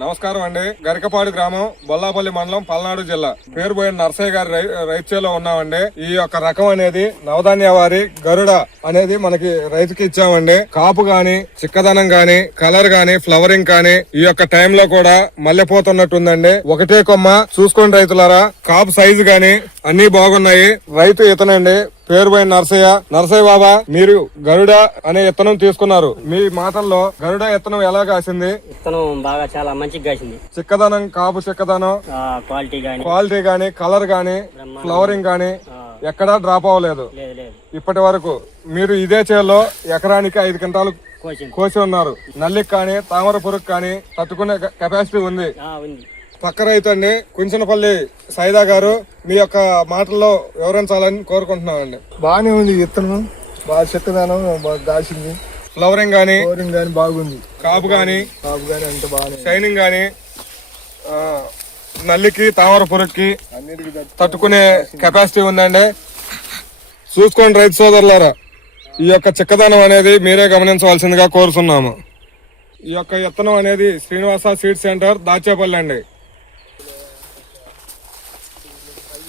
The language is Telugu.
నమస్కారం అండి. గరికపాడు గ్రామం, బొల్లాపల్లి మండలం, పల్నాడు జిల్లా. పేరుపోయిన నర్సయ్య గారి రైతులో ఉన్నామండి. ఈ యొక్క రకం అనేది నవధాన్య వారి గరుడ అనేది మనకి రైతుకి ఇచ్చామండి. కాపు గాని, చిక్కదనం గాని, కలర్ గాని, ఫ్లవరింగ్ కానీ ఈ యొక్క టైంలో కూడా మల్లెపోతున్నట్టుందండి. ఒకటే కొమ్మ చూసుకోండి రైతులారా. కాపు సైజు గాని అన్ని బాగున్నాయి. రైతు ఇతనండి, పేరుపోయిన నర్సయ్య బాబా. మీరు గరుడ అనే ఇత్తనం తీసుకున్నారు. మీ మాటల్లో గరుడ ఇత్తనం ఎలా కాసింది? ఇత్తనం బాగా చాలా మంచిగా కాసింది. చిక్కదనం, కాపు చిక్కదనం, క్వాలిటీ గాని, కలర్ గాని, ఫ్లవరింగ్ గాని ఎక్కడా డ్రాప్ అవ్వలేదు ఇప్పటి వరకు. మీరు ఇదే చేలో ఎకరానికి 5 క్వింటాలు కోసి ఉన్నారు. నల్లికి కానీ, తామర పురుగు కానీ తట్టుకునే కెపాసిటీ ఉంది. పక్క రైతు అండి, కుంచనపల్లి సైదా గారు, మీ యొక్క మాటల్లో వివరించాలని కోరుకుంటున్నామండి. బాగానే ఉంది విత్తనం, బాగా చెక్కదానం, బాగా కాసింది. ఫ్లవరింగ్ గానీ బాగుంది. కాపు గానీ అంత బాగా, షైనింగ్ గానీ, నల్లికి తామర పురుగుకి తట్టుకునే కెపాసిటీ ఉందండి. చూసుకోండి రైతు సోదరులారా, ఈ యొక్క చిక్కదనం అనేది మీరే గమనించవలసిందిగా కోరుతున్నాము. ఈ యొక్క విత్తనం అనేది శ్రీనివాస సీడ్ సెంటర్, దాచేపల్లి అండి.